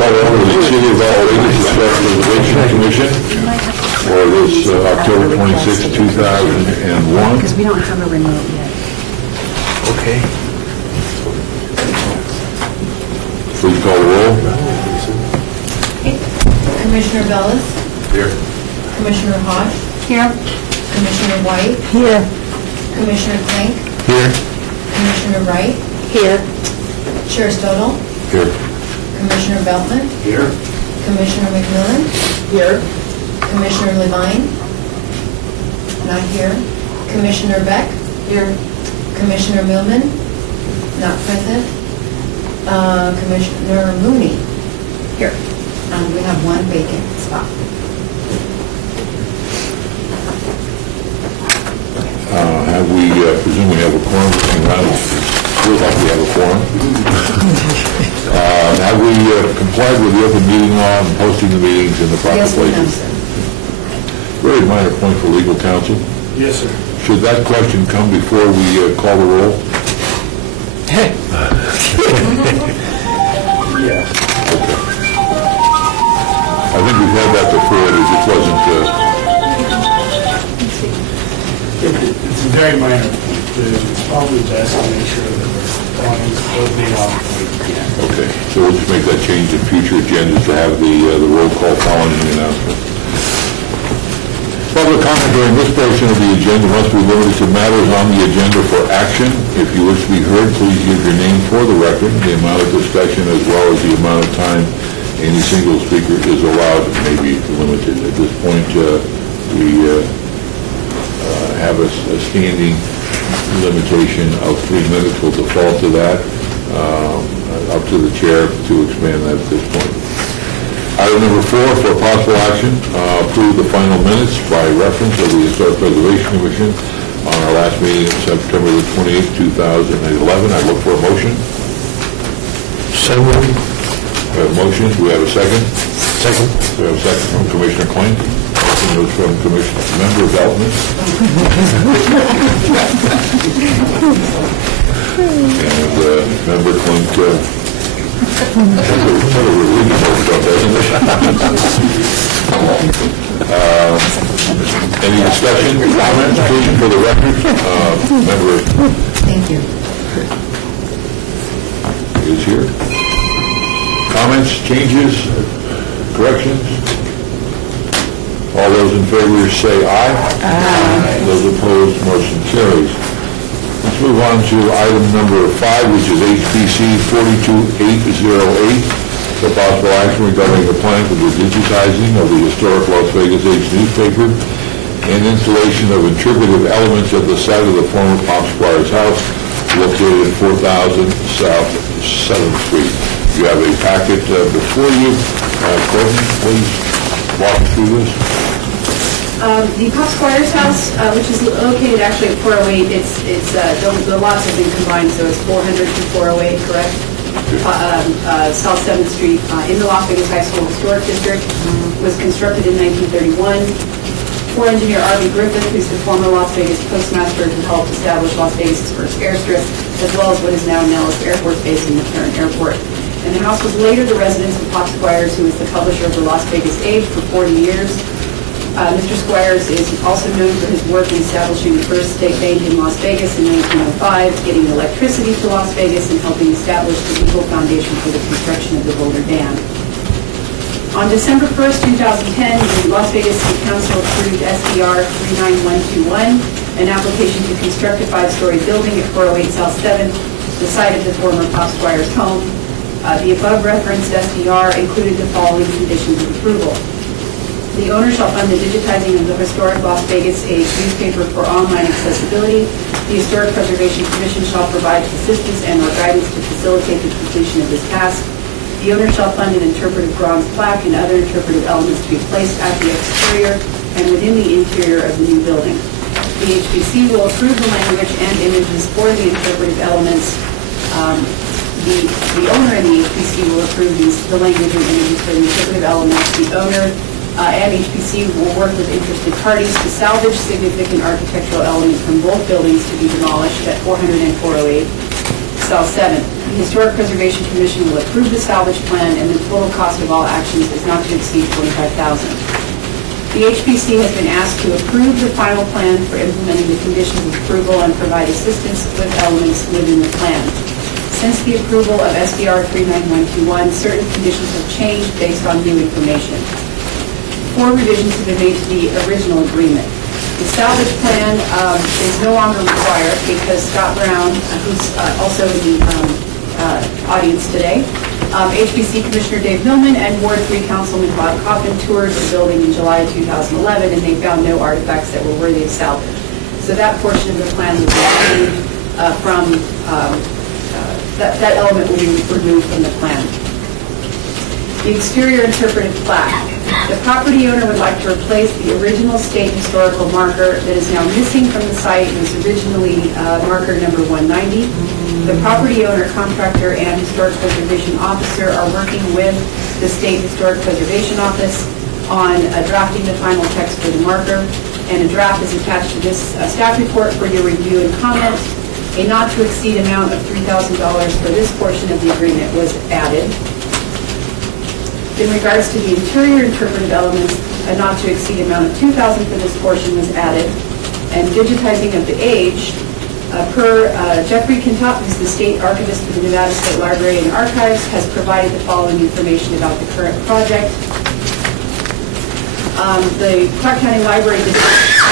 call over to the City of Las Vegas Historic Preservation Commission for this October 26, 2001. Because we don't have a remote yet. Okay. Please call the roll. Commissioner Bellis, Here. Commissioner Hodge, Here. Commissioner White, Here. Commissioner Clank, Here. Commissioner Wright, Here. Chair Stodle, Here. Commissioner Beltman, Here. Commissioner McMillan, Here. Commissioner Levine, not here, Commissioner Beck, here, Commissioner Millman, not present, Commissioner Mooney, here. We have one vacant spot. Have we, presume we have a quorum looking around? Feels like we have a quorum. Have we complied with the open meeting law and posting the meetings in the proper Yes, we have, places? sir. Very minor point for legal counsel. Yes, sir. Should that question come before we call the roll? Yeah. Okay. I think we've had that before, it just wasn't, It's a very minor point. It's probably best to make sure that we're on opening on when we can. okay. So we'll just make that change in future agendas to have the roll call following the announcement. Public comment during this portion of the agenda must be limited to matters on the agenda for action. If you wish to be heard, please give your name for the record, the amount of discussion as well as the amount of time any single speaker is allowed may be limited. At this point, we have a standing limitation of 3 minutes. We'll default to that. Up to the chair to expand that at this point. Item number 4, for possible action, approve the final minutes by reference of the Historic Preservation Commission on our last meeting of September the 28th, 2011. I look for a motion. So moved. We have a motion. Do we have a second? Second. We have a second from Commissioner Klein. Second was from Commissioner Member Beltman. And Member Klein. Any discussion, comments, please, for the record? Member Thank you. is here. Comments, changes, corrections? All those in favor say aye. Aye. Those opposed, motion carries. Let's move on to item number 5, which is HPC 42808, for possible action regarding the plan for the digitizing of the historic Las Vegas Age newspaper and installation of interpretive elements at the site of the former Pop Squire's house located at 4000 South 7th Street. You have a packet before you. Courtney, please walk us through this. The Pop Squire's house, which is located actually at 408, the lots have been combined, so it's 400 to 408, correct? South 7th Street, in the Las Vegas High School Historic District, was constructed in 1931. Corps Engineer R.B. Griffith, who's the former Las Vegas postmaster who helped establish Las Vegas' first airstrip, as well as what is now Nellis Air Force Base and McCarran Airport. And the house was later the residence of Pop Squires, who was the publisher of the Las Vegas Age for 40 years. Mr. Squires is also known for his work in establishing the first state bank in Las Vegas in 1905, getting electricity to Las Vegas, and helping establish the legal foundation for the construction of the Boulder Dam. On December 1st, 2010, the Las Vegas City Council approved SDR 39121, an application to construct a 5-story building at 408 South 7th, the site of the former Pop Squire's home. The above referenced SDR included the following conditions of approval. The owner shall fund the digitizing of the historic Las Vegas Age newspaper for online accessibility. The Historic Preservation Commission shall provide assistance and/or guidance to facilitate the completion of this task. The owner shall fund an interpretive bronze plaque and other interpretive elements to be placed at the exterior and within the interior of the new building. The HPC will approve the language and images for the interpretive elements. The owner and the HPC will approve the language and images for the interpretive elements. The owner and HPC will work with interested parties to salvage significant architectural elements from both buildings to be demolished at 400 and 408 cell 7. The Historic Preservation Commission will approve the salvage plan, and the total cost of all actions is not to exceed $25,000. The HPC has been asked to approve the final plan for implementing the conditions of approval and provide assistance with elements within the plan. Since the approval of SDR 39121, certain conditions have changed based on new information. 4 revisions have been made to the original agreement. The salvage plan is no longer required because Scott Brown, who's also in the audience today, HPC Commissioner Dave Millman, and Ward 3 Councilman Bob Coffin toured the building in July 2011, and they found no artifacts that were worthy of salvage. So that portion of the plan will be removed from, that element will be removed from the plan. The exterior interpretive plaque. The property owner would like to replace the original state historical marker that is now missing from the site. It was originally marker number 190. The property owner, contractor, and historic preservation officer are working with the State Historic Preservation Office on drafting the final text for the marker, and a draft is attached to this staff report for your review and comment. A not to exceed amount of $3,000 for this portion of the agreement was added. In regards to the interior interpretive elements, a not to exceed amount of $2,000 for this portion was added. And digitizing of the age, per Jeffrey Kintop, who's the state archivist for the Nevada State Library and Archives, has provided the following information about the current project. The Clark County Library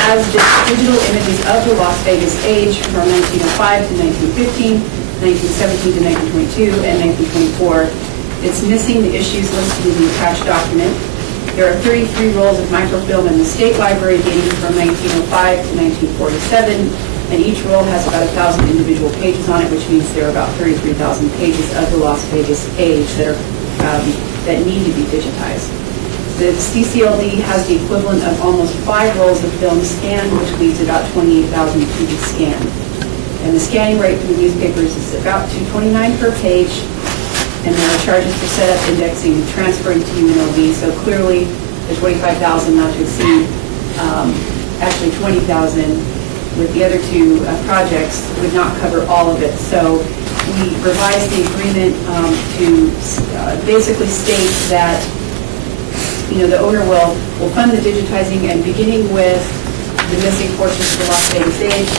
has digital images of the Las Vegas age from 1905 to 1915, 1917 to 1922, and 1924. It's missing the issues listed in the attached document. There are 33 rolls of microfilm in the State Library dating from 1905 to 1947, and each roll has about 1,000 individual pages on it, which means there are about 33,000 pages of the Las Vegas age that need to be digitized. The CCLD has the equivalent of almost 5 rolls of film scanned, which leaves about 28,000 to be scanned. And the scanning rate for the newspapers is about $2.29 per page, and there are charges for setup, indexing, and transferring to UNLV. So clearly, the $25,000 not to exceed, actually $20,000 with the other 2 projects would not cover all of it. So we revised the agreement to basically state that the owner will fund the digitizing, and beginning with the missing portions of the Las Vegas age.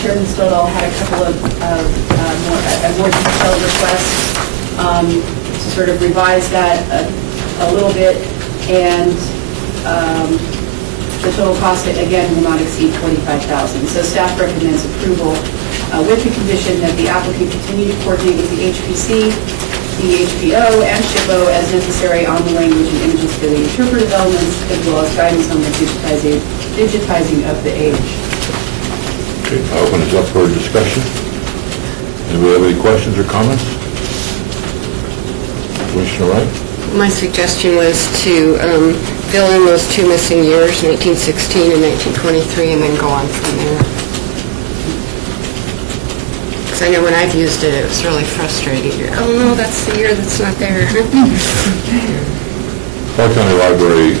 Chairman Stoddall had a couple of more detailed requests to sort of revise that a little bit, and the total cost, again, will not exceed $25,000. So staff recommends approval with the condition that the applicant continue to coordinate with the HPC, the HBO, and SHPO as necessary on the language and images for the interpretive elements, as well as guidance on the digitizing of the age. Okay, I'll open this up for discussion. Anybody have any questions or comments? Commissioner Wright? My suggestion was to fill in those 2 missing years, 1916 and 1923, and then go on from there. Because I know when I've used it, it was really frustrating. Oh, no, that's the year that's not there. Clark County Library,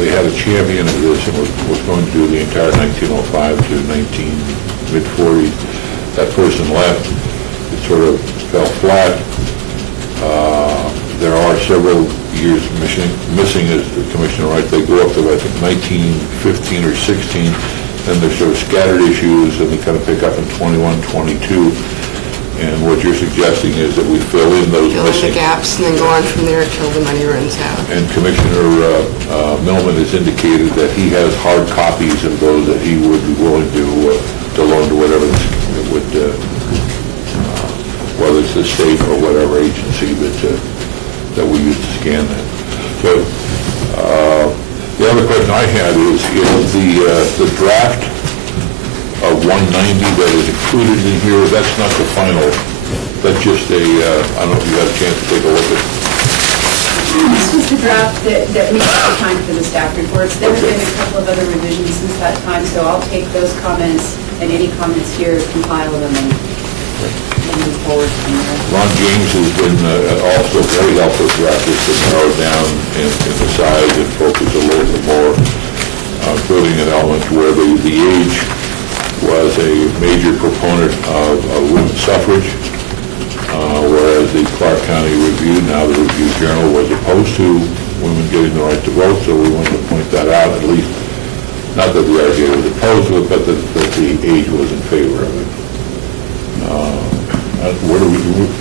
they had a champion of this and was going to do the entire 1905 to mid-40s. That person left. It sort of fell flat. There are several years missing, as Commissioner Wright. They go up to, I think, 1915 or 16. Then there's sort of scattered issues, and they kind of pick up in 21, 22. And what you're suggesting is that we fill in those Fill in missing the gaps and then go on from there until the money runs out. And Commissioner Millman has indicated that he has hard copies of those that he would be willing to loan to whatever would, whether it's the state or whatever agency that we use to scan that. So the other question I had is the draft of 190 that is included in here, that's not the final, that's just I don't know if you got a chance to take a look at. This was the draft that we had the time for the staff reports. There have been a couple of other revisions since that time, so I'll take those comments and any comments here, compile them, and move forward from there. Ron James has been also very helpful throughout this to narrow down and emphasize and focus a little bit more, including an element where the age was a major proponent of women's suffrage, whereas the Clark County Review, now the Review Journal, was opposed to women getting the right to vote, so we wanted to point that out, at least, not that the RDA was opposed to it, but that the age was in favor of it. Where do we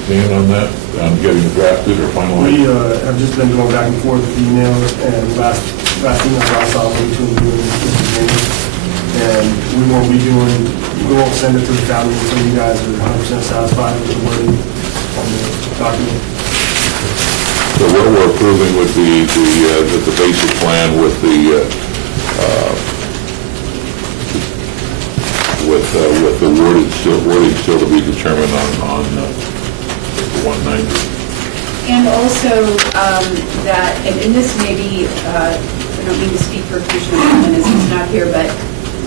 stand on that, on getting it drafted or finalized? We have just been going back and forth with emails, and last email I saw between you and Mr. James. And we won't send it to the county until you guys are 100% satisfied with the wording on the document. So what we're approving would be the basic plan with the wording still to be determined on the 190. And also, and this may be, I don't mean to speak for Commissioner Coleman as he's not here, but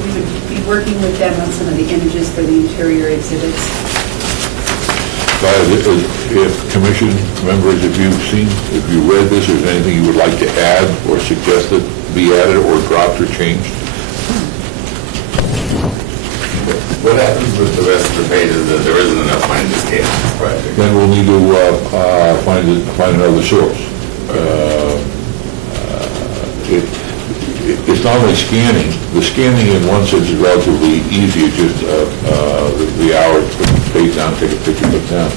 we would be working with them on some of the images for the interior exhibits. If commission members, if you read this, or is there anything you would like to add or suggest that be added or dropped or changed? What happens with the rest of the pages if there isn't enough money to scale this project? Then we'll need to find another source. It's not only scanning. The scanning in one sense is relatively easy. It's just the hours, put the space down, take a picture, put it down.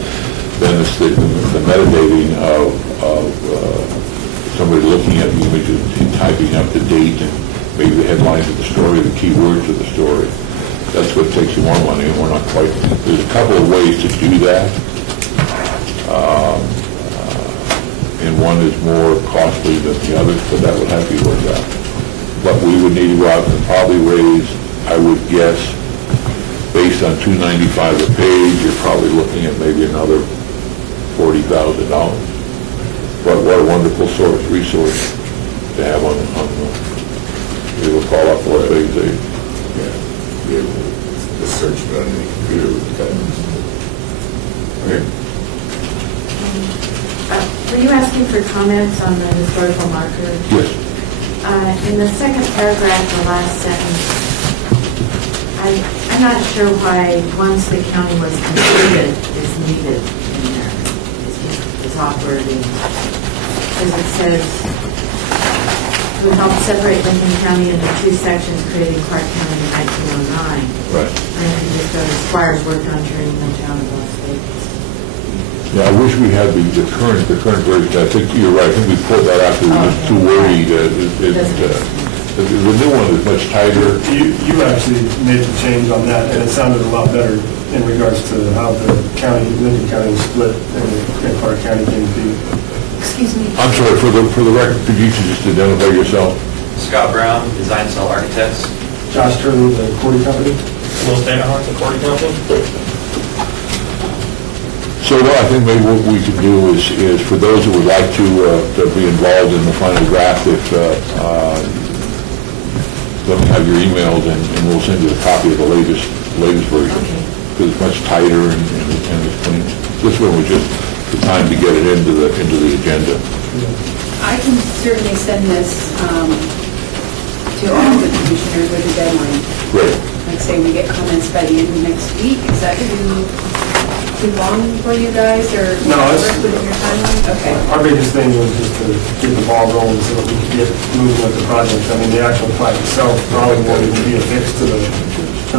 Then it's the metadating of somebody looking at the images and typing up the date and maybe the headlines of the story, the keywords of the story. That's what takes you more money, and we're not quite. There's a couple of ways to do that. And one is more costly than the other, but that would have to be worked out. But we would need to go out and probably raise, I would guess, based on $295 a page, you're probably looking at maybe another $40,000. But what a wonderful resource to have on we will call up what they Be able to search it on the computer with the Okay. Were you asking for comments on the historical marker? Yes. In the second paragraph, the last sentence, I'm not sure why once the county was completed is needed in there. It's awkward because it says, we helped separate Lincoln County into two sections, creating Clark County in 1909. Right. And then just goes, Squires worked on turning the town of Las Vegas. Yeah, I wish we had the current version. I think you're right. I think we pulled that out because it was too wordy. The new one is much tighter. You actually made the change on that, and it sounded a lot better in regards to how the county, Lincoln County split and Clark County came to be. Excuse me. I'm sorry, for the record, could you just identify yourself? Scott Brown, Design Cell Architects. Josh Turley, the Cordy Company. Will Stanahart, the Cordy Company. So what I think maybe what we could do is for those who would like to be involved in the final draft, if let me have your emails and we'll send you a copy of the latest version. Because it's much tighter and it's clean. This one was just the time to get it into the agenda. I can certainly send this to all the commissioners with a deadline. Great. Like say we get comments by the end of next week. Is that too long for you guys or No, it's- within your timeline? Okay. Our biggest thing was just to get the ball rolling so that we could get moving with the project. I mean, the actual plat itself probably won't even be affixed to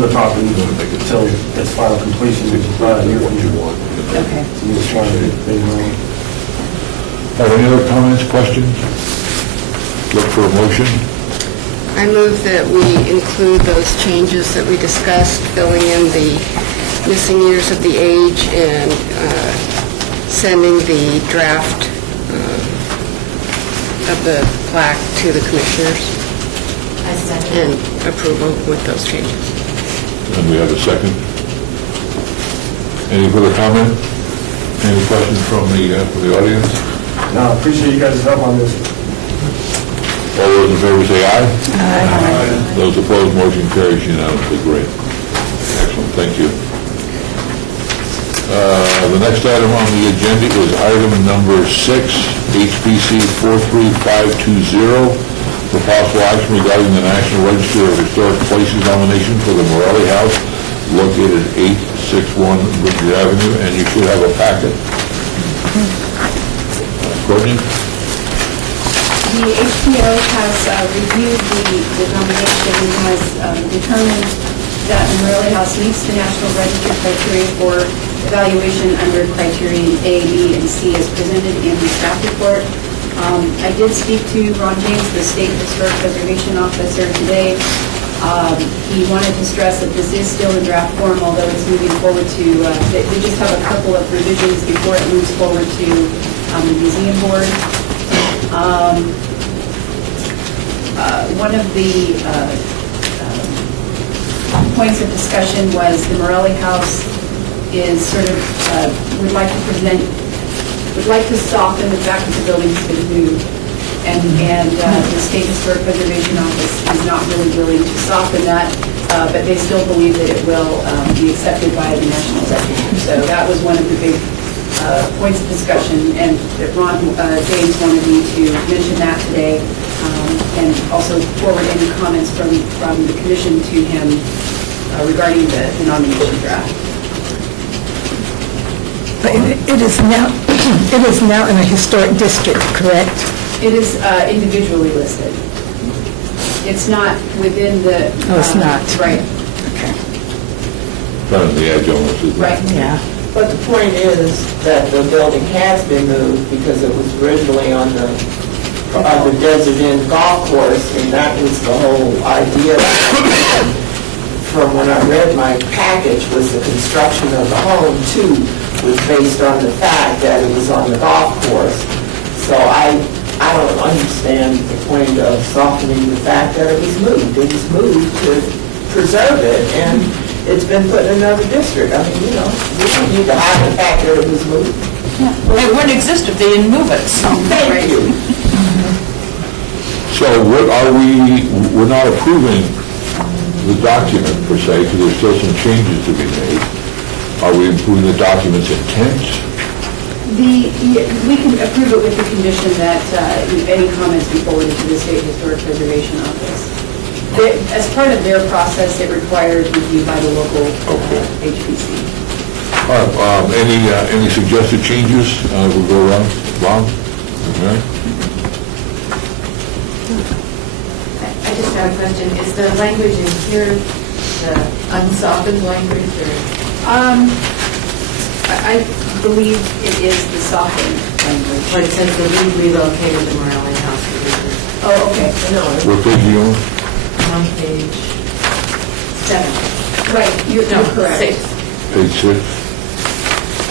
the property until its final completion, which is probably a year from now. Okay. So we just wanted to get things rolling. Any other comments, questions? Look for a motion. I move that we include those changes that we discussed, filling in the missing years of the age and sending the draft of the plaque to the commissioners I second. and approval with those changes. And we have a second. Any further comment? Any questions from the audience? No, I appreciate you guys' help on this. All those in favor say aye. Aye. Those opposed, motion carries unanimously. Great. Excellent, thank you. The next item on the agenda is item number 6, HPC 43520, for possible action regarding the National Register of Historic Places nomination for the Morelli House located at 861 Bridger Avenue, and you should have a packet. Courtney? The HPO has reviewed the nomination and has determined that the Morelli House meets the National Register criteria for evaluation under criterion A, B, and C as presented in the staff report. I did speak to Ron James, the State Historic Preservation Officer, today. He wanted to stress that this is still in draft form, although it's moving forward to, they just have a couple of revisions before it moves forward to the museum board. One of the points of discussion was the Morelli House is sort of, would like to soften the fact that the building's been moved. And the State Historic Preservation Office is not really willing to soften that, but they still believe that it will be accepted by the National Register. So that was one of the big points of discussion, and that Ron James wanted me to mention that today, and also forward any comments from the commission to him regarding the nomination draft. But it is now in a historic district, correct? It is individually listed. It's not within the... Oh, it's not. Right, Kind of the adjunct, isn't it? right. Yeah. But the point is that the building has been moved because it was originally on the Desert Inn golf course, and that was the whole idea. From when I read my package, was the construction of the home too was based on the fact that it was on the golf course. So I don't understand the point of softening the fact that it was moved. It was moved to preserve it, and it's been put in another district. I mean, you know, we don't need to hide the fact that it was moved. It wouldn't exist if they didn't move it, so. Thank you. So what are we're not approving the document per se, because there's still some changes to be made. Are we approving the document's intent? We can approve it with the condition that any comments be forwarded to the State Historic Preservation Office. As part of their process, it requires review by the local HPC. All right, any suggested changes? We'll go around. Bob? Okay. I just have a question. Is the language in here the unsoftened language, or? I believe it is the softened language. But it says that we relocated the Morelli House. Oh, okay. What page are you on? On page 7. Right, you're correct. 6. Page 6?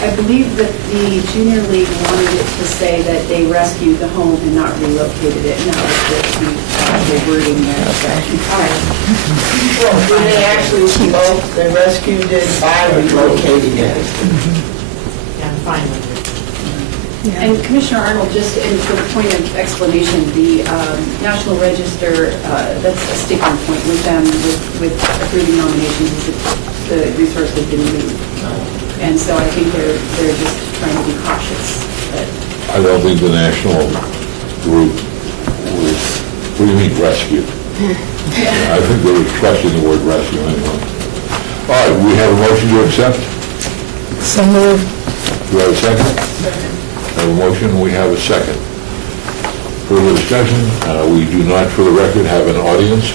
I believe that the Junior League wanted it to say that they rescued the home and not relocated it, and that was the wording there. All right. Well, when they actually spoke, they rescued it by relocating it. Yeah, I'm fine with it. And Commissioner Arnold, just for the point of explanation, the National Register, that's a sticking point with them, with approving nominations, is that the resource has been moved. And so I think they're just trying to be cautious. But I don't think the national group was, what do you mean rescue? I think they were questioning the word rescue anyway. All right, we have a motion to accept. So moved. Do we have a second? Second. We have a motion, we have a second. Further discussion, we do not, for the record, have an audience.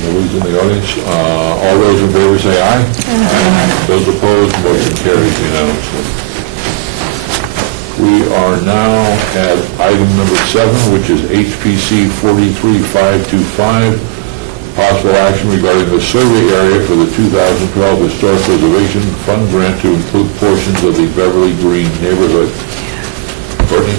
Nobody's in the audience. All those in favor say aye. Aye. Those opposed, motion carries unanimously. We are now at item number 7, which is HPC 43525, possible action regarding the survey area for the 2012 Historic Preservation Fund grant to include portions of the Beverly Green neighborhood. Courtney?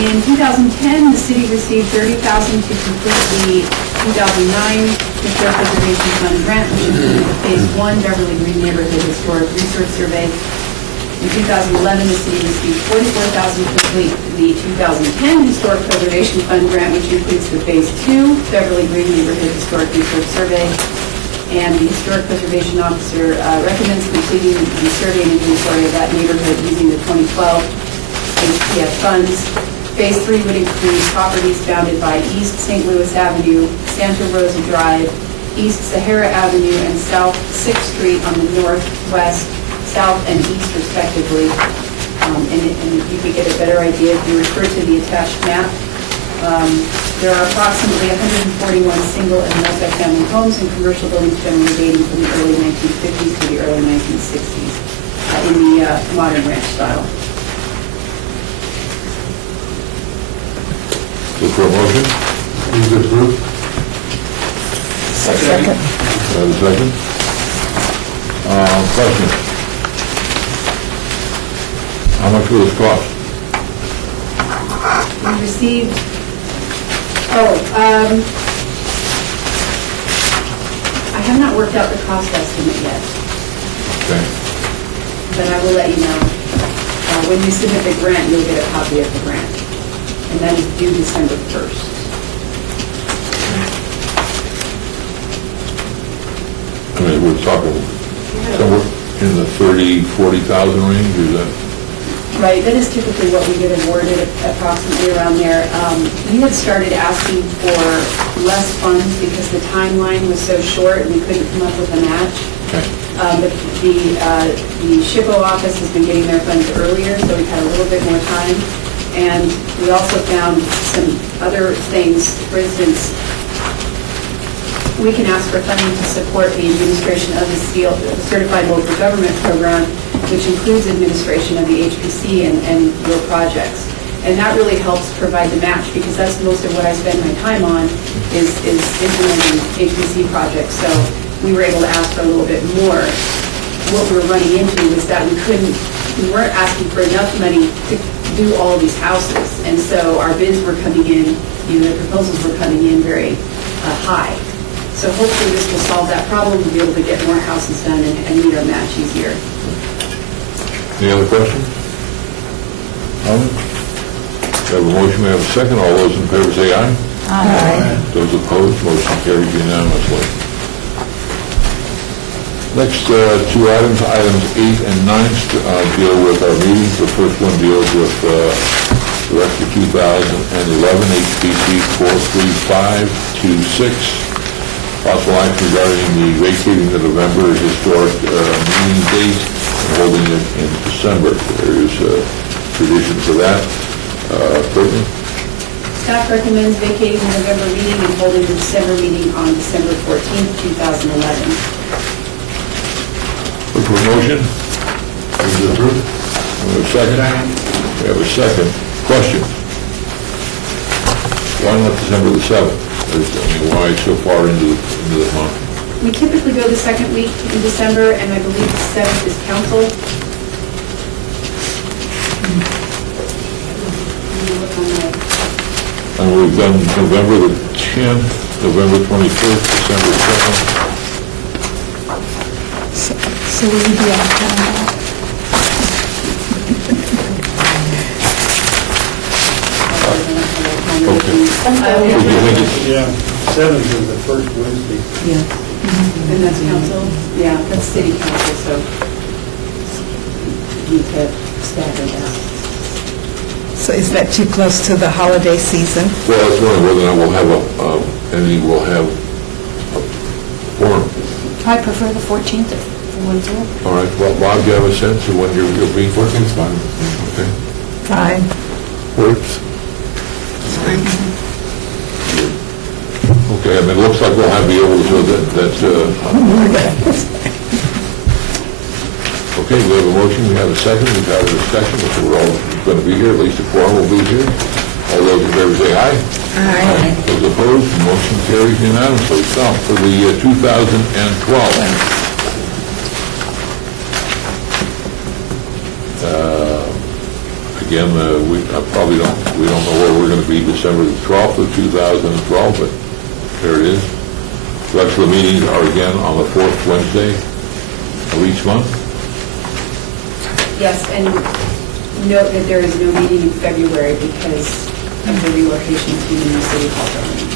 in 2010, the city received $30,000 to complete the 2009 Historic Preservation Fund grant, which included the Phase 1 Beverly Green Neighborhood Historic Research Survey. In 2011, the city received $44,000 to complete the 2010 Historic Preservation Fund grant, which includes the Phase 2 Beverly Green Neighborhood Historic Research Survey. And the Historic Preservation Officer recommends completing the survey and inventory of that neighborhood using the 2012 HPF funds. Phase 3 would include properties bounded by East St. Louis Avenue, Santa Rosa Drive, East Sahara Avenue and South 6th Street on the northwest, south, and east respectively. And if you could get a better idea, if you refer to the attached map, there are approximately 141 single and multifamily homes and commercial buildings generally dating from the early 1950s to the early 1960s in the modern ranch style. Look for a motion? Move to approve. Second. Have a second? Question? How much will this cost? We received, I have not worked out the cost estimate yet, Okay. but I will let you know. When you submit the grant, you'll get a copy of the grant, and that is due December 1st. I mean, we're talking somewhere in the 40,000 range, is that? Right, that is typically what we get awarded, approximately around there. We had started asking for less funds because the timeline was so short and we couldn't come up with a match. Okay. But the SHPO office has been getting their funds earlier, so we've had a little bit more time. And we also found some other things. For instance, we can ask for funding to support the administration of the Certified Local Government Program, which includes administration of the HPC and real projects. And that really helps provide the match, because that's most of what I spend my time on is implementing HPC projects. So we were able to ask for a little bit more. What we were running into was that we weren't asking for enough money to do all of these houses. And so our bids were coming in, the proposals were coming in very high. So hopefully this will solve that problem. We'll be able to get more houses done and meet our match easier. Any other questions? We have a motion, we have a second. All those in favor say aye. Aye. Those opposed, motion carries unanimously. Next two items, items 8 and 9, deal with our meetings. The first one deals with Director 2011 HPC 43526. Possible action regarding the vacating the November historic meeting date and holding it in December. There is a tradition for that. Brittany? Staff recommends vacating the November meeting and holding the December meeting on December 14th, 2011. Look for a motion. Move to approve. We have a second. We have a second. Question. Why not December the 7th? I mean, why so far into the month? We typically go the second week in December, and I believe the 7th is council. And we've done November the 10th, November 21st, December 7th. So will you be out of town now? Okay. Would you think it's, Yeah, 7th is the first Wednesday. And that's council? Yeah, that's city council, so we need to stagger that. So is that too close to the holiday season? well, it's wondering whether or not we'll have we'll have a forum. I prefer the 14th if everyone's there. All right, well, Bob, do you have a sense of when you're being 14th? Fine. Okay. Fine. Works. Okay, I mean, it looks like we'll have be able to, okay, we have a motion, we have a second, we've had a discussion, which we're all going to be here, at least a quorum will be here. All those in favor say aye. Aye. Those opposed, motion carries unanimously. Now, for the 2012. Again, we don't know where we're going to be December the 12th of 2012, but there it is. The rest of the meetings are again on the fourth Wednesday of each month. Yes, and note that there is no meeting in February because of the relocation to the new city hall building.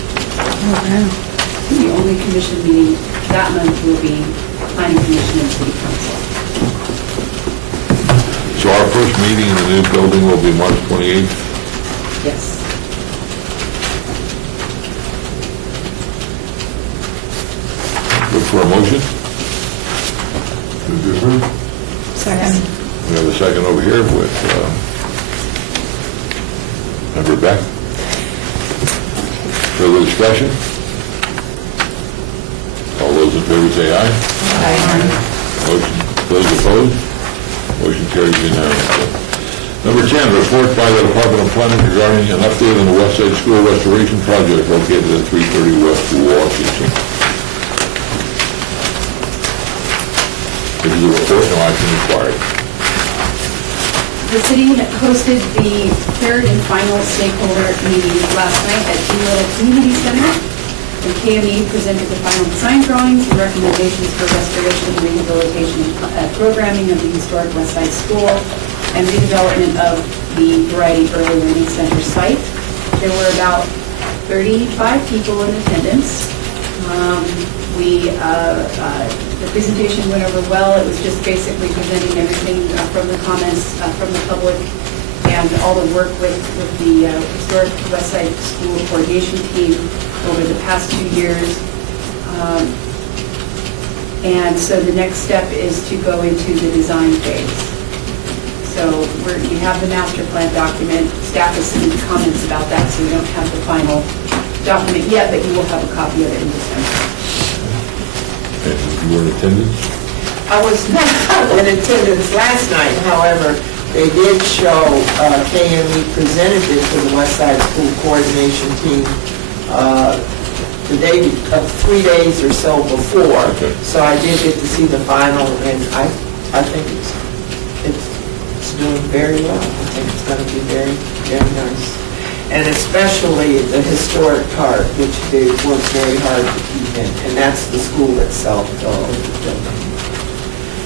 The only commission meeting that month will be planning commission and city council. So our first meeting in the new building will be March 28th. Yes. Look for a motion. Second. We have a second over here with Member Beck. Further discussion? All those in favor say aye. Motion, those opposed? Motion carries unanimously. Number 10, report by the Department of Planning regarding an update on the West Side School restoration project located at 330 West Washington. This is a report, no action required. The city hosted the third and final stakeholder meeting last night at Little Community Center. The KME presented the final design drawings and recommendations for restoration, rehabilitation, and programming of the historic West Side School and redevelopment of the Variety Early Learning Center site. There were about 35 people in attendance. The presentation went over well. It was just basically presenting everything from the comments from the public and all the work with the historic West Side School coordination team over the past 2 years. And so the next step is to go into the design phase. So we have the master plan document. Staff has submitted comments about that, so we don't have the final document yet, but you will have a copy of it in December. And you were in attendance? I was not in attendance last night, however, they did show, KME presented it to the West Side School Coordination Team the day, 3 days or so before. Okay. So I did get to see the final, and I think it's doing very well. I think it's going to be very, very nice. And especially the historic part, which they worked very hard to keep in, and that's the school itself.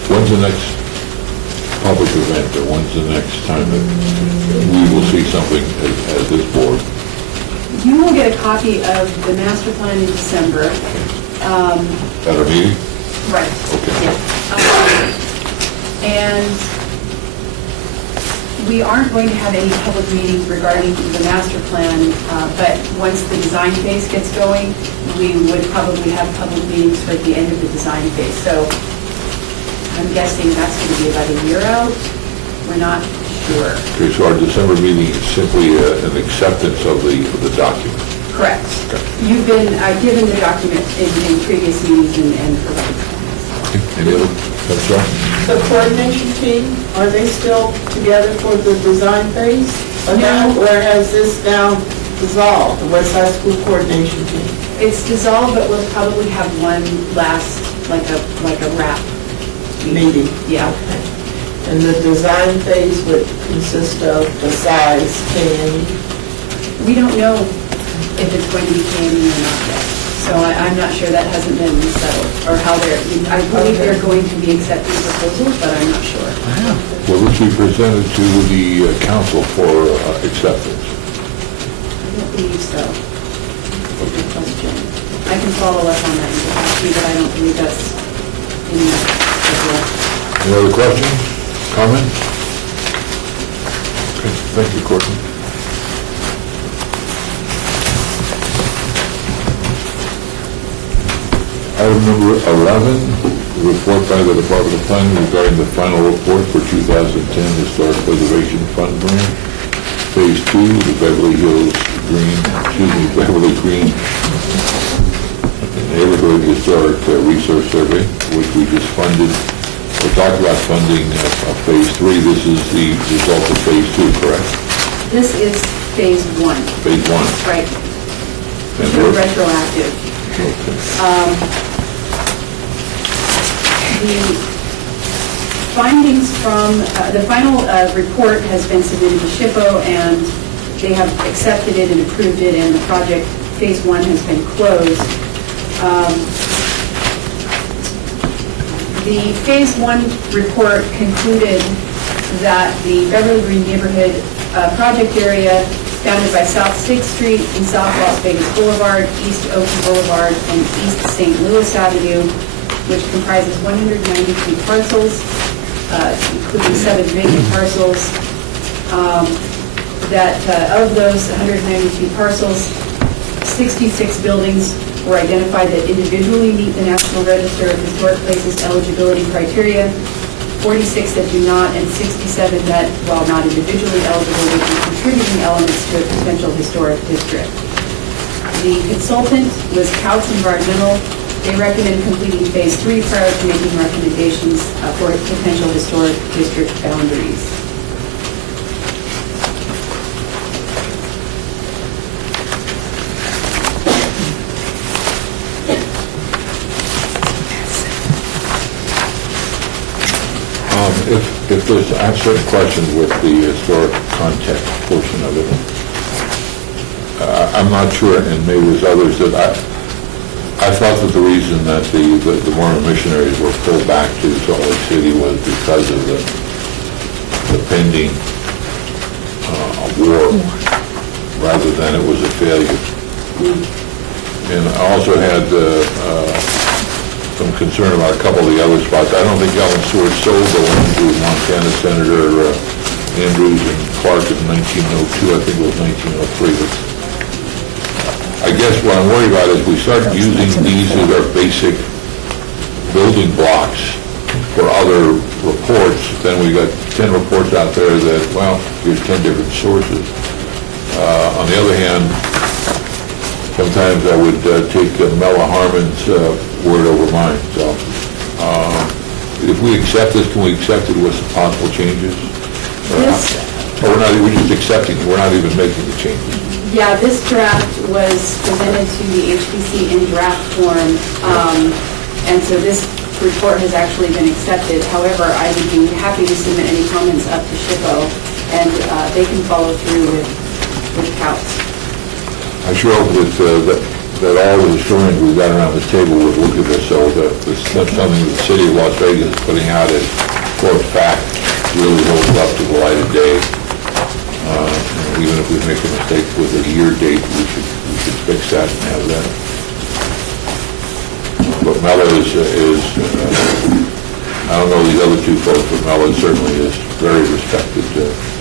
When's the next public event, or when's the next time that we will see something as this board? You will get a copy of the master plan in December. At our meeting? Right. Okay. And we aren't going to have any public meetings regarding the master plan, but once the design phase gets going, we would probably have public meetings for the end of the design phase. So I'm guessing that's going to be about a year out. We're not sure. Okay, so our December meeting is simply an acceptance of the document. Correct. Okay. You've been given the document in previous meetings and provided comments. Any other, that's all? The coordination team, are they still together for the design phase? No. Or has this now dissolved, the West Side School Coordination Team? It's dissolved, but we'll probably have one last, like a wrap Meeting? Yeah. Okay. And the design phase would consist of, besides KME? We don't know if it's going to be KME or not yet. So I'm not sure, that hasn't been settled, or how I believe they're going to be accepting proposals, but I'm not sure. Will this be presented to the council for acceptance? I don't believe so. Good question. I can follow up on that and get back to you, but I don't believe that's in the schedule. Any other questions, comments? Okay, thank you, Courtney. Item number 11, report by the Department of Planning regarding the final report for 2010 Historic Preservation Fund Grant, Phase 2, the Beverly Green Neighborhood Historic Resource Survey, which we just funded. We talked about funding Phase 3. This is the result of Phase 2, correct? This is phase 1. Phase 1. Right. And They're we're- retroactive. Okay. The findings from, the final report has been submitted to SHPO, and they have accepted it and approved it, and the project, phase 1, has been closed. The phase 1 report concluded that the Beverly Green neighborhood project area bounded by South 6th Street and South Las Vegas Boulevard, East Oakland Boulevard, and East St. Louis Avenue, which comprises 192 parcels, including 7 vacant parcels. That of those 192 parcels, 66 buildings were identified that individually meet the National Register of Historic Places eligibility criteria, 46 that do not, and 67 that, while not individually eligible, would be contributing elements to a potential historic district. The consultant was Couts Environmental. They recommend completing Phase 3 prior to making recommendations for potential historic district boundaries. If there's, I have certain questions with the historic context portion of it. I'm not sure, and maybe there's others, that I thought that the reason that the Mormon missionaries were pulled back to Salt Lake City was because of the pending war, rather than it was a failure. And I also had some concern about a couple of the other spots. I don't think Ellen Stewart sold the one to Montana Senator Andrews and Clark in 1902. I think it was 1903. But I guess what I'm worried about is we start using these as our basic building blocks for other reports. Then we got 10 reports out there that, well, here's 10 different sources. On the other hand, sometimes I would take Mella Harmon's word over mine. So if we accept this, can we accept it with some possible changes? Or we're just accepting it, we're not even making the changes? Yeah, this draft was presented to the HPC in draft form, and so this report has actually been accepted. However, I would be happy to submit any comments up to SHPO, and they can follow through with Couts. I sure hope that all the historians we've got around this table would look at this, so that this is something that the city of Las Vegas is putting out as, quote, fact, really holds up to the light of day. Even if we make a mistake with a year date, we should fix that and have that. But Mella is I don't know these other two folks, but Mella certainly is very respected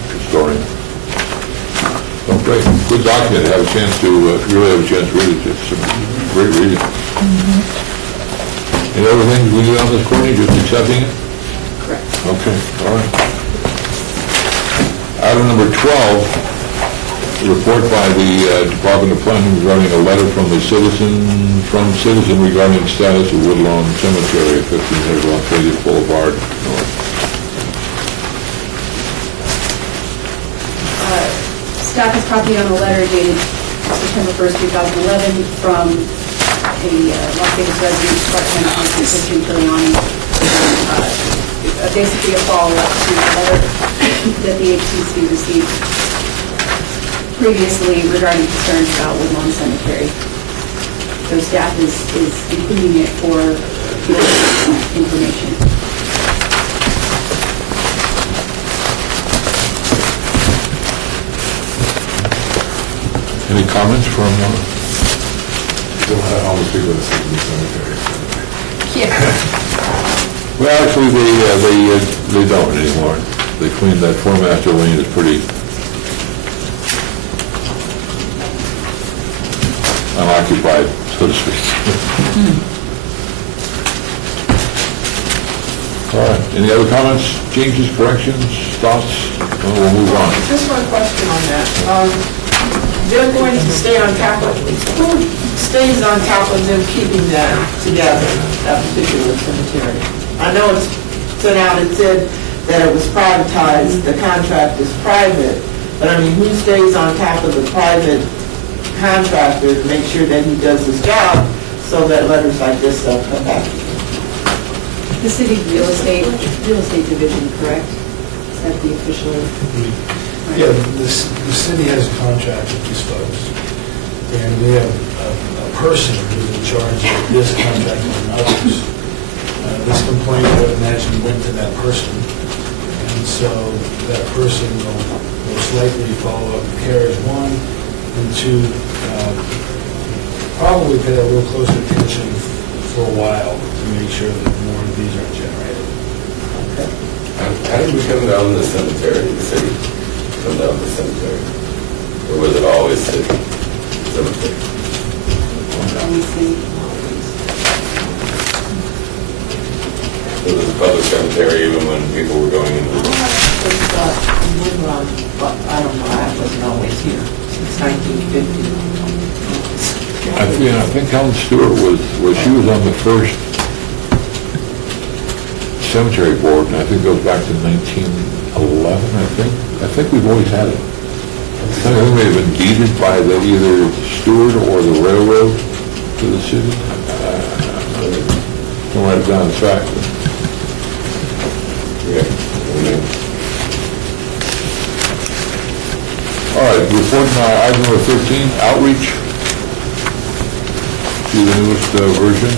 historian. Oh, great. Good document. Have a chance to, really have a chance to read it. It's some great reading. Any other things we do on this, Courtney? Just accepting it? Correct. Okay, all right. Item number 12, report by the Department of Planning regarding a letter from citizen regarding status of Woodlawn Cemetery at 1500 Las Vegas Boulevard North. Staff has copied on a letter dated September 1st, 2011 from a Las Vegas resident, part-time Christian Kiliani. Basically a follow-up to the letter that the HCC received previously regarding concerns about Woodlawn Cemetery. So staff is including it for information. Any comments from, How many people are in the cemetery? well, actually, they don't anymore. They cleaned that Four-Master Lane is pretty unoccupied, so to speak. All right, any other comments, changes, corrections, thoughts? We'll move on. Just one question on that. They're going to stay on top of, who stays on top of them keeping that together, that particular cemetery? I know it's sent out, it said that it was privatized, the contract is private, but I mean, who stays on top of the private contractor to make sure that he does his job so that letters like this don't come back? The city real estate division, correct? Is that the official? Yeah, the city has a contract with these folks, and we have a person who's in charge of this contract and others. This complaint, I would imagine, went to that person, and so that person will most likely follow up with CARES, one, and two, probably pay a little closer attention for a while to make sure that more of these aren't generated. How did we come down the cemetery, the city? Come down the cemetery? Or was it always city cemetery? Let me see. It was a public cemetery even when people were going into the... Woodrun, but I don't know, I wasn't always here since 1950. I think Helen Stewart she was on the first cemetery board, and I think it goes back to 1911, I think. I think we've always had it. I think it may have been deeded by either Stewart or the railroad to the city. Don't write it down as fact. All right, report item number 13, outreach to the newest version.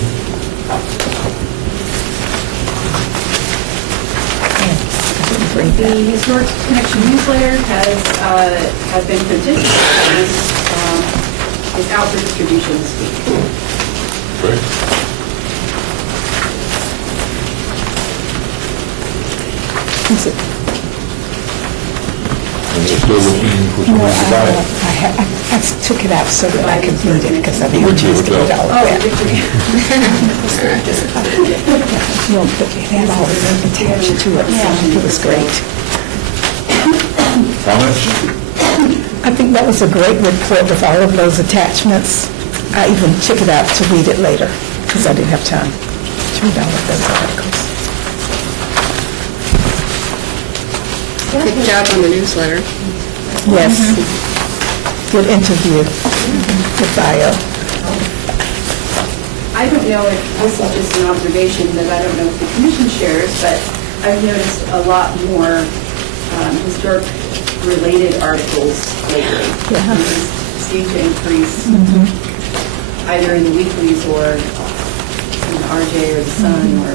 The Historic Connection newsletter has been printed and is out for distribution this week. Great. Is it? And you're still looking for No, somebody to buy it. I took it out so that I could read it, because I didn't choose to read all of Oh, that. good for you. No, but it had all of it attached to it. It was great. Comments? I think that was a great report with all of those attachments. I even took it out to read it later, because I didn't have time to read all of those articles. Good job on the newsletter. Yes. Good interview. Good bio. I don't know if this is just an observation that I don't know if the commission shares, but I've noticed a lot more historic-related articles lately. Yeah. These seem to increase either in the weeklies or in the RJ or the Sun or...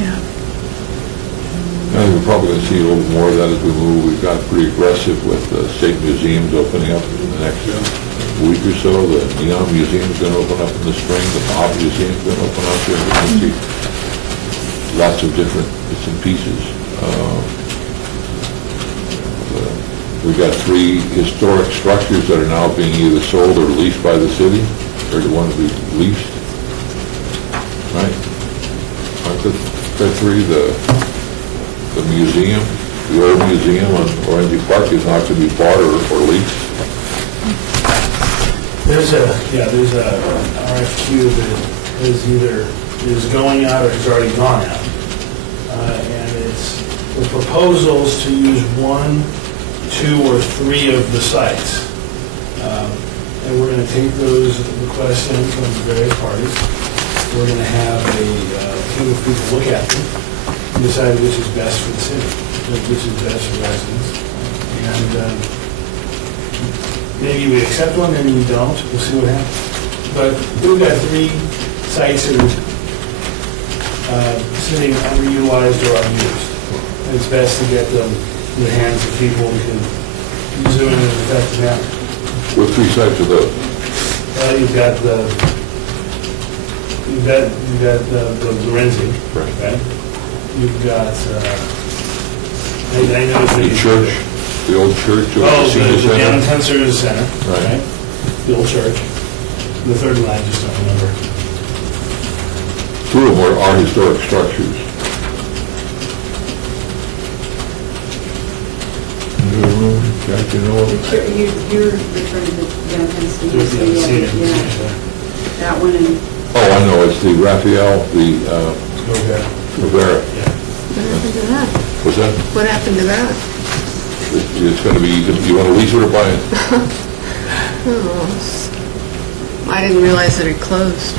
Yeah. I think we're probably going to see a little more of that as we move. We've got pretty aggressive with the state museums opening up in the next week or so. The Neon Museum is going to open up in the spring. The Bob Museum is going to open up here. We're going to see lots of different bits and pieces. We've got 3 historic structures that are now being either sold or leased by the city, or the ones we've leased. Right? Aren't the 3 the museum, the old museum on Orange Park is not to be bought or leased? There's a RFQ that is going out or has already gone out. And it's the proposals to use 1, 2, or 3 of the sites. And we're going to take those requests in from the various parties. We're going to have a team of people look at them and decide which is best for the city, which is best for residents. And maybe we accept one, maybe we don't. We'll see what happens. But we've got 3 sites that are sitting underutilized or unused. And it's best to get them in the hands of people who can use them in an effective manner. What 3 sites are those? You've got the Lorenzi, right? You've got, I know it's The church, the old church, or the senior the Down center? Tenser Center, Right. right? The old church. The third one, I just don't remember. 2 of them are historic structures. Jack, you know, You're referring to the downtown studio, There's so the yeah, senior yeah, center. that one and oh, I know, it's the Raphael, the Okay. Rivera. Yeah. What happened to that? What's that? What happened to that? It's going to be, you want to lease it or buy it? Oh, I didn't realize that it closed.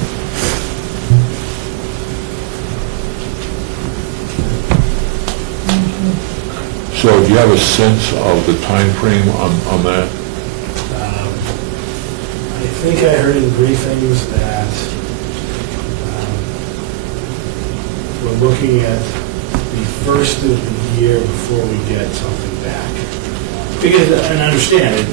So do you have a sense of the time frame on that? I think I heard in briefings that we're looking at the first of the year before we get something back. Because, and understand it,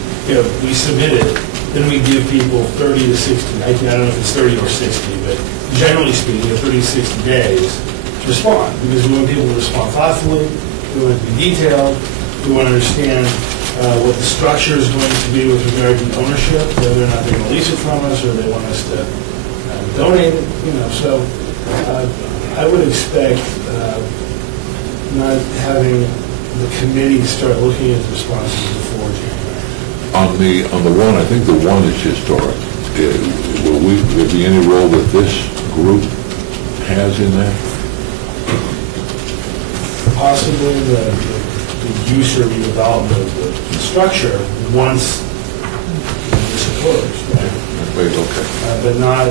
we submit it, then we give people 30 to 60, I don't know if it's 30 or 60, but generally speaking, 30 to 60 days to respond. Because we want people to respond thoughtfully, we want it to be detailed, we want to understand what the structure is going to be with regard to ownership, whether or not they're going to lease it from us or they want us to donate it, so I would expect not having the committee start looking at the responses before January. On the one, I think the one is historic. Will there be any role that this group has in that? Possibly the use or redevelopment of the structure once this occurs, right? Wait, okay. But not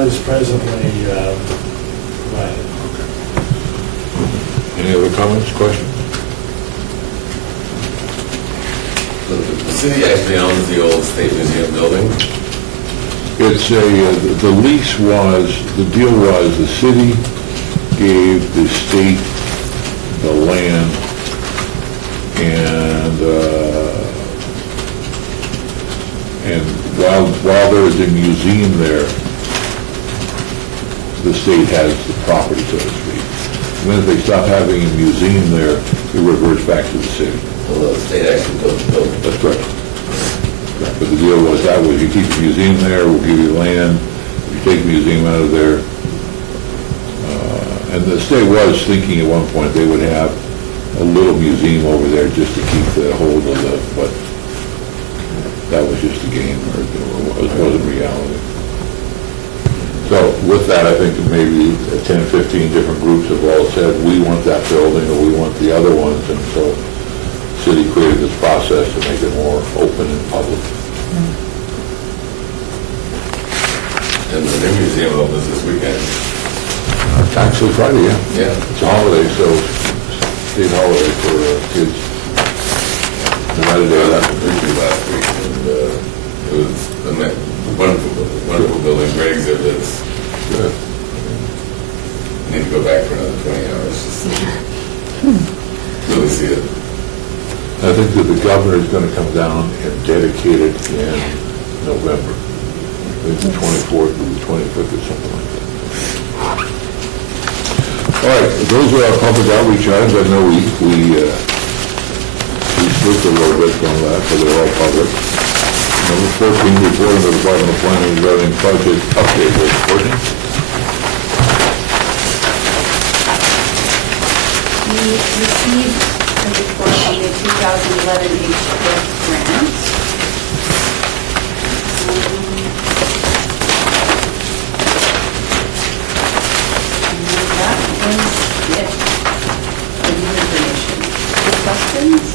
as presently provided. Any other comments, questions? The city actually owns the old State Museum building. It's the lease was, the deal was, the city gave the state the land, and while there's a museum there, the state has the property, so to speak. And then if they stop having a museum there, it reverts back to the city. Well, the state actually built the building. That's correct. But the deal was you keep the museum there, we'll give you land, you take the museum out of there. And the state was thinking at one point they would have a little museum over there just to keep the hold of but that was just a game, or it wasn't reality. So with that, I think maybe 10, 15 different groups have all said, we want that building, or we want the other ones, and so the city created this process to make it more open and public. And the new museum opens this weekend. Actually Friday, yeah. Yeah. It's a holiday, so state holiday for kids. Divided day I that. was briefly last week, and it was a wonderful building, great exhibits. Good. Need to go back for another 20 hours just to really see it. I think that the governor is going to come down and dedicate it in November. I think the 24th or the 25th or something like that. All right, those are our public outreach items. I know we slipped a little bit from that, but they're all public. Number 14, report of the Department of Planning regarding budget update. Courtney? We received a report on the 2011 HDF grant. That was it for new information. Any questions?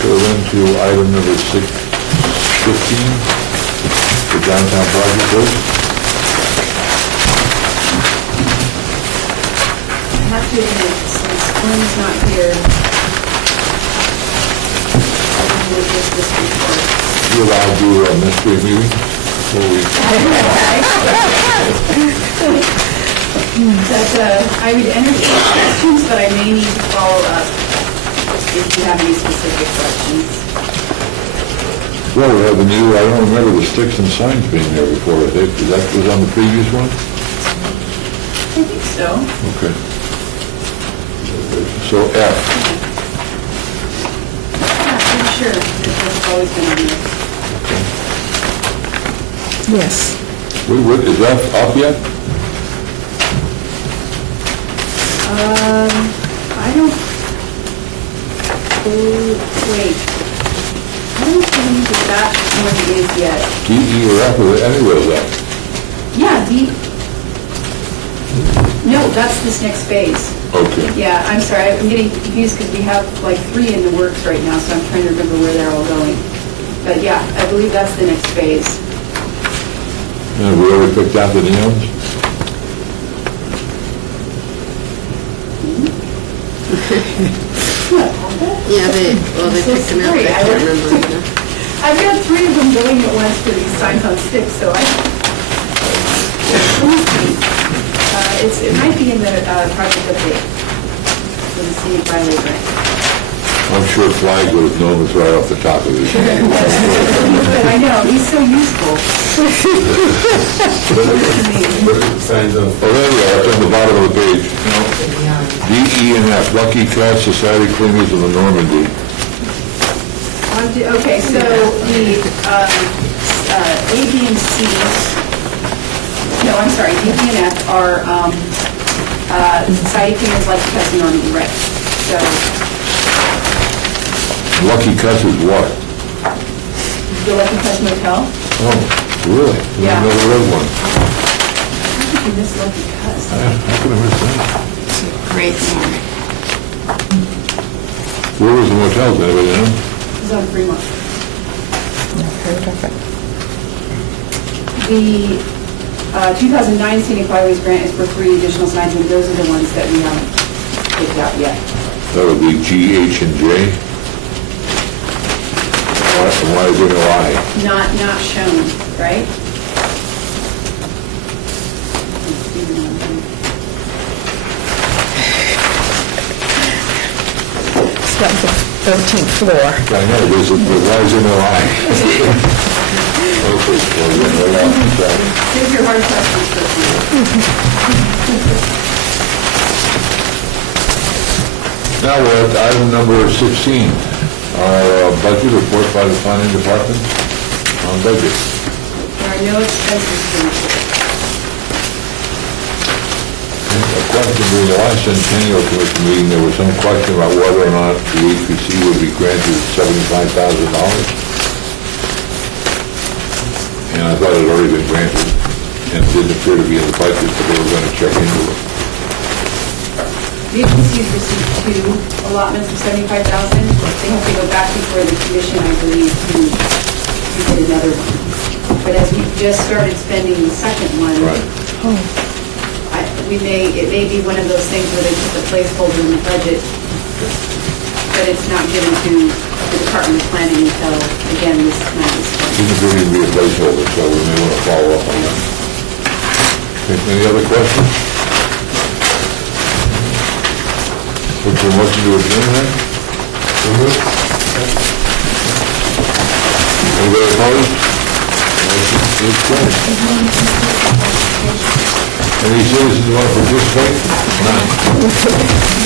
Go into item number 15, the downtown project, please. I have to admit, since Gwen's not here, I will do this report. You allowed to do a mystery meeting? Before we- That I would entertain questions, but I may need to follow up if you have any specific questions. Well, we have a new, I don't remember the sticks and signs being there before, I think. That was on the previous one? I think so. Okay. So F, Yeah, pretty sure. It's always been on there. Yes. is F up yet? I don't, wait. I don't believe that one is yet. D, E, or F, or anywhere is F? Yeah, D. No, that's this next phase. Okay. Yeah, I'm sorry, I'm getting confused because we have like 3 in the works right now, so I'm trying to remember where they're all going. But yeah, I believe that's the next phase. And we already picked out the neons? What, Papa? Yeah, they I'm so picked them out, sorry. I can't remember. I've got 3 of them going at once for these signs on sticks, so it might be in the project update for the scenic byway grant. I'm sure Flag would have known this right off the top of his head. I know, he's so useful. Signs of. Oh, there we are, it's on the bottom of the page. D, E, and F, Lucky Cat Society Cleaners of the Normandy. Okay, so the A, B, and C, no, I'm sorry, D, B, and F are the Society Cleaners like the Cousin Normandy, right? So, Lucky Cuss is what? the Lucky Cuss Motel, Oh, really? Yeah. I never read one. how did you miss Lucky Cuss? How could I miss that? It's a great one. Where was the motel, does anybody know? It's on Fremont. Heard of it. The 2009 Scenic Byways grant is for 3 additional signs, and those are the ones that we haven't picked out yet. That would be G, H, and J. Why is there no I? Not shown, right? It's like the 13th floor. I know, but why is there no I? Okay, well, yeah, hold on, sorry. Here's your hard questions for Now we're at item number 16, our budget report by the planning department on budget. There are no expenses to report. A question during the last centennial commission meeting, there was some question about whether or not the HPC would be granted $75,000. And I thought it had already been granted, and it didn't appear to be in the budget, but they were going to check into it. The agencies received 2 allotments of $75,000. They have to go back before the commission, I believe, to get another one. But as we just started spending the second one, Right. it may be one of those things where they put the placeholder in the budget, but it's not given to the Department of Planning until, again, this month is spent. Didn't appear to be a placeholder, so we may want to follow up on that. Okay, any other questions? Look for a motion to adjourn then? Anybody opposed? Motion is carried. Any citizens want to participate? None.